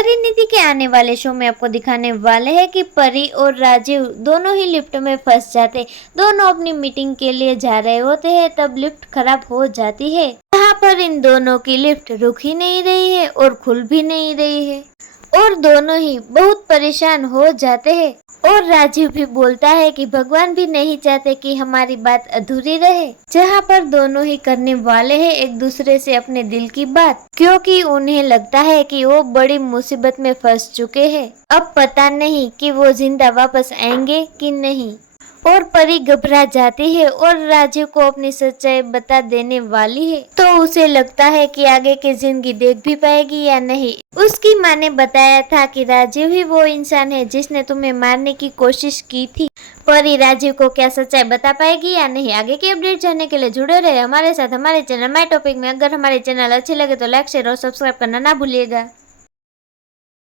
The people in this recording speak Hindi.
परिणीति के आने वाले शो में आपको दिखाने वाले हैं कि परी और राजीव दोनों ही लिफ्ट में फंस जाते। दोनों अपनी मीटिंग के लिए जा रहे होते हैं, तब लिफ्ट खराब हो जाती है। यहाँ पर इन दोनों की लिफ्ट रुक ही नहीं रही है और खुल भी नहीं रही है और दोनों ही बहुत परेशान हो जाते हैं। और राजीव भी बोलता है कि भगवान भी नहीं चाहते कि हमारी बात अधूरी रहे। जहाँ पर दोनों ही करने वाले हैं एक दूसरे से अपने दिल की बात, क्योंकि उन्हें लगता है कि वो बड़ी मुसीबत में फंस चुके हैं। अब पता नहीं कि वो जिंदा वापस आएंगे कि नहीं। और परी घबरा जाती है और राजीव को अपनी सच्चाई बता देने वाली है, तो उसे लगता है कि आगे की जिंदगी देख भी पाएगी या नहीं। उसकी माँ ने बताया था कि राजीव ही वो इंसान है जिसने तुम्हें मारने की कोशिश की थी। परी राजीव को क्या सच्चाई बता पाएगी या नहीं, आगे की अपडेट जानने के लिए जुड़े रहे हमारे साथ हमारे चैनल माय टॉपिक में। अगर हमारे चैनल अच्छे लगे तो लाइक शेयर और सब्सक्राइब करना ना भूलिएगा।